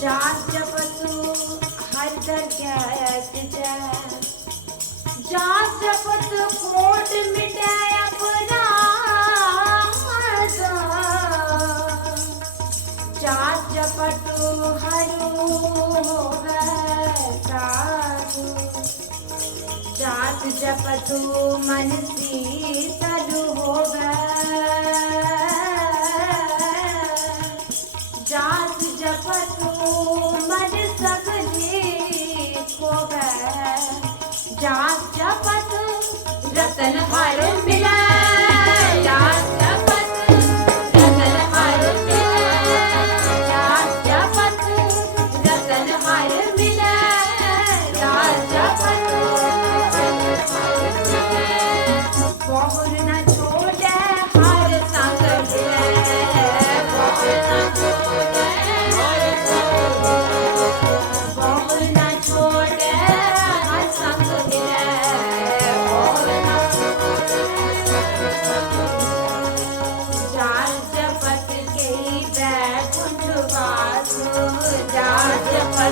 जात जपतु हर दर्गत जय जात जपत कोट मिटाय अपराध जात जपतु हरु साधु जात जपतु मन सीतलु होगा ज्या जपात रतन हार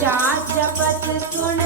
जात जपत सुन